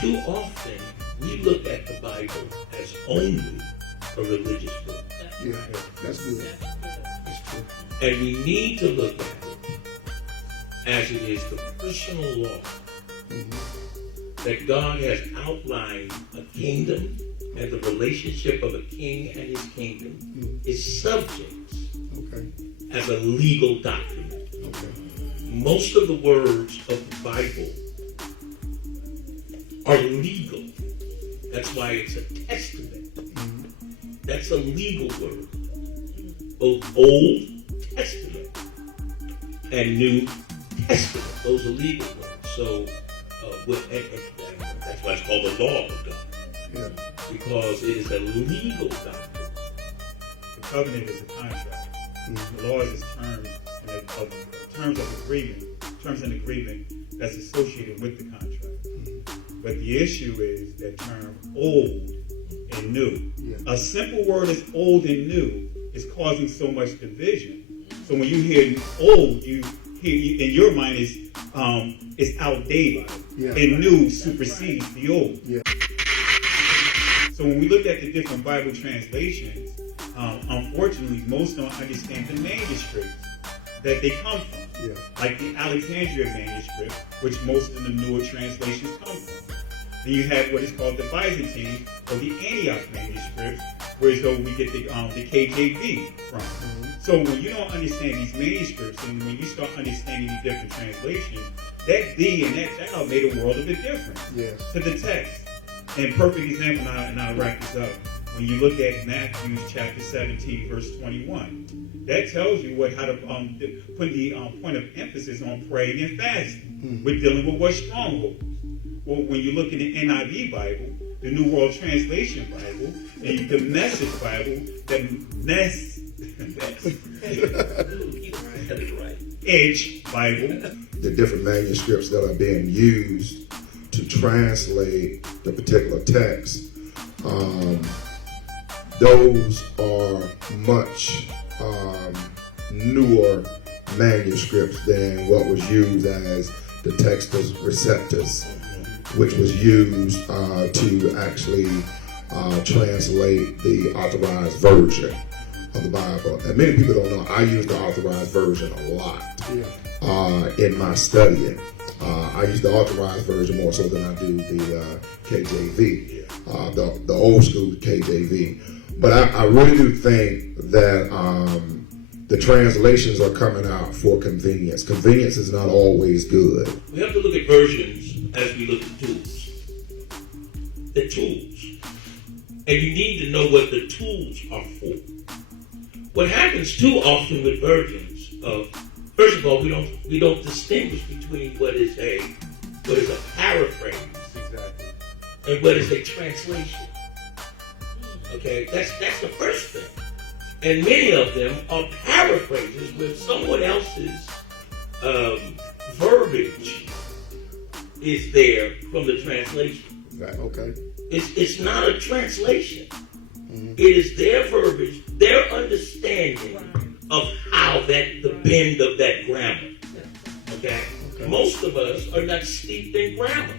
Too often, we look at the Bible as only a religious book. Yeah, that's good. That's true. And we need to look at it as it is the personal law that God has outlined a kingdom, and the relationship of a king and his kingdom is subject as a legal document. Most of the words of the Bible are legal. That's why it's a testament. That's a legal word. Both Old Testament and New Testament. Those are legal words. So that's why it's called the law of God. Yeah. Because it is a legal document. The covenant is a contract. The law is terms of agreement, terms and agreement that's associated with the contract. But the issue is that term old and new. Yeah. A simple word as old and new is causing so much division. So when you hear old, you hear in your mind is outdated, and new supersedes the old. Yeah. So when we look at the different Bible translations, unfortunately, most don't understand the manuscripts that they come from. Yeah. Like the Alexandria manuscript, which most of the newer translations come from. Then you have what is called the Byzantine or the Antioch manuscripts, where so we get the KJV from. So when you don't understand these manuscripts, and when you start understanding the different translations, that thee and that thou made a world of a difference to the text. And perfect example, and I'll wrap this up. When you look at Matthew chapter 17, verse 21, that tells you how to put the point of emphasis on praying and fasting. We're dealing with what strongholds. Well, when you look in the NIV Bible, the New World Translation Bible, and the Message Bible, Edge Bible, the different manuscripts that are being used to translate the particular text, those are much newer manuscripts than what was used as the Textus Receptus, which was used to actually translate the authorized version of the Bible. And many people don't know, I use the authorized version a lot in my studying. I use the authorized version more so than I do the KJV, the old school KJV. But I really do think that the translations are coming out for convenience. Convenience is not always good. We have to look at versions as we look at tools. The tools. And you need to know what the tools are for. What happens too often with versions of, first of all, we don't distinguish between what is a paraphrase and what is a translation. Okay, that's the first thing. And many of them are paraphrases with someone else's verbiage is there from the translation. Right. Okay. It's not a translation. It is their verbiage, their understanding of how the bend of that grammar. Okay? Most of us are not steeped in grammar.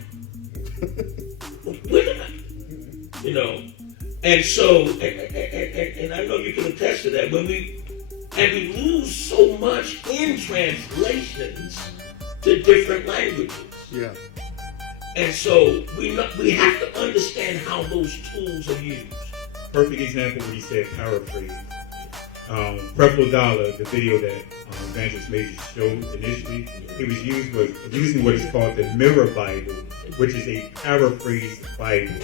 We're not. You know. And so, and I know you can attest to that, we lose so much in translations to different languages. Yeah. And so we have to understand how those tools are used. Perfect example when you said paraphrase. Purple Dollar, the video that Evangelist Major showed initially, he was using what is called the Mirror Bible, which is a paraphrased Bible.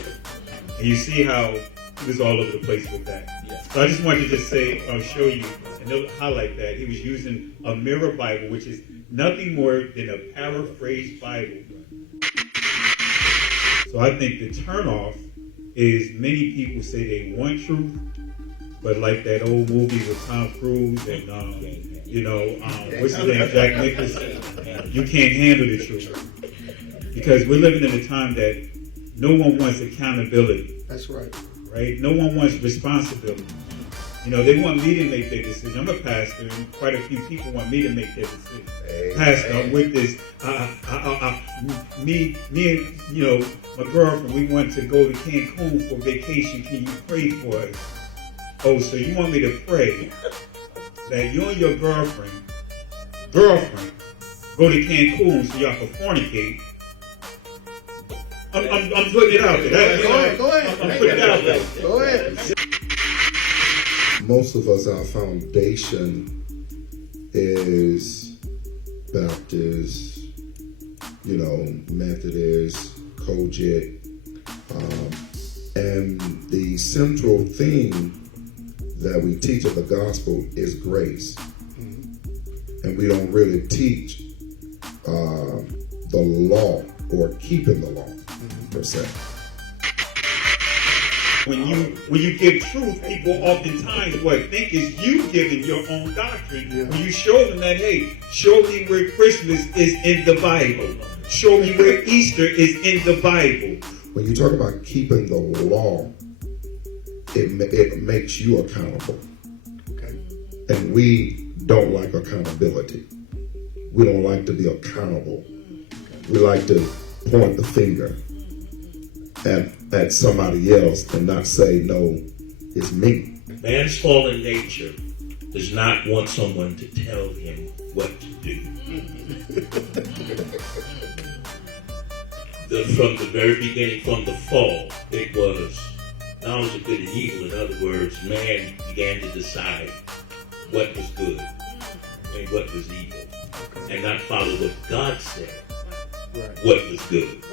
And you see how he was all over the place with that. Yeah. So I just wanted to just say, show you and highlight that. He was using a Mirror Bible, which is nothing more than a paraphrased Bible. So I think the turnoff is many people say they want truth, but like that old movie with Tom Cruise and what's his name, Jack Nicholson, you can't handle the truth. Because we're living in a time that no one wants accountability. That's right. Right? No one wants responsibility. You know, they want me to make their decision. I'm a pastor, and quite a few people want me to make their decision. Amen. Pastor, I'm with this. Me and, you know, my girlfriend, we want to go to Cancun for vacation. Can you pray for us? Oh, so you want me to pray that you and your girlfriend, go to Cancun so y'all can fornicate? I'm putting it out there. Go ahead. I'm putting it out there. Go ahead. Most of us, our foundation is Baptist, you know, Methodist, Kojic, and the central theme that we teach of the gospel is grace. And we don't really teach the law or keeping the law per se. When you give truth, people oftentimes think is you giving your own doctrine. Yeah. When you show them that, hey, show me where Christmas is in the Bible. Show me where Easter is in the Bible. When you talk about keeping the law, it makes you accountable. Okay. And we don't like accountability. We don't like to be accountable. We like to point the finger at somebody else and not say, no, it's me. Man's fallen nature does not want someone to tell him what to do. From the very beginning, from the fall, it was knowledge of good and evil. In other words, man began to decide what was good and what was evil, and not follow what God said, Right. what was good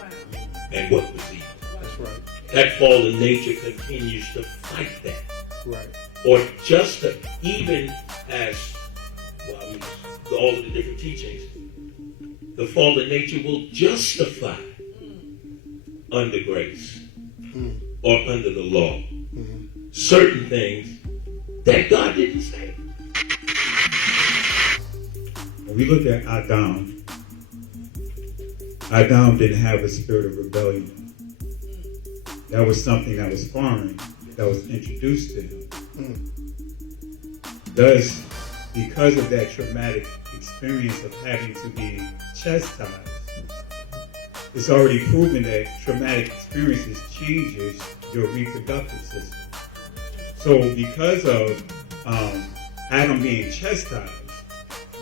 and what was evil. That's right. That fallen nature continues to fight that. Right. Or just even as all of the different teachings, the fallen nature will justify under grace or under the law certain things that God didn't say. When we look at Adam didn't have a spirit of rebellion. That was something that was foreign, that was introduced to him. Thus, because of that traumatic experience of having to be chastised, it's already proven that traumatic experiences changes your reproductive system. So because of Adam being chastised,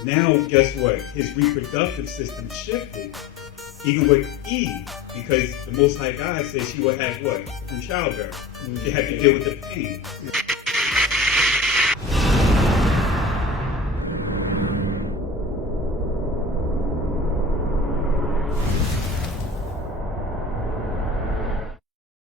now guess what? His reproductive system shifted, even with Eve, because the Most High God said she would have what? From childbirth. She had to deal with the pain.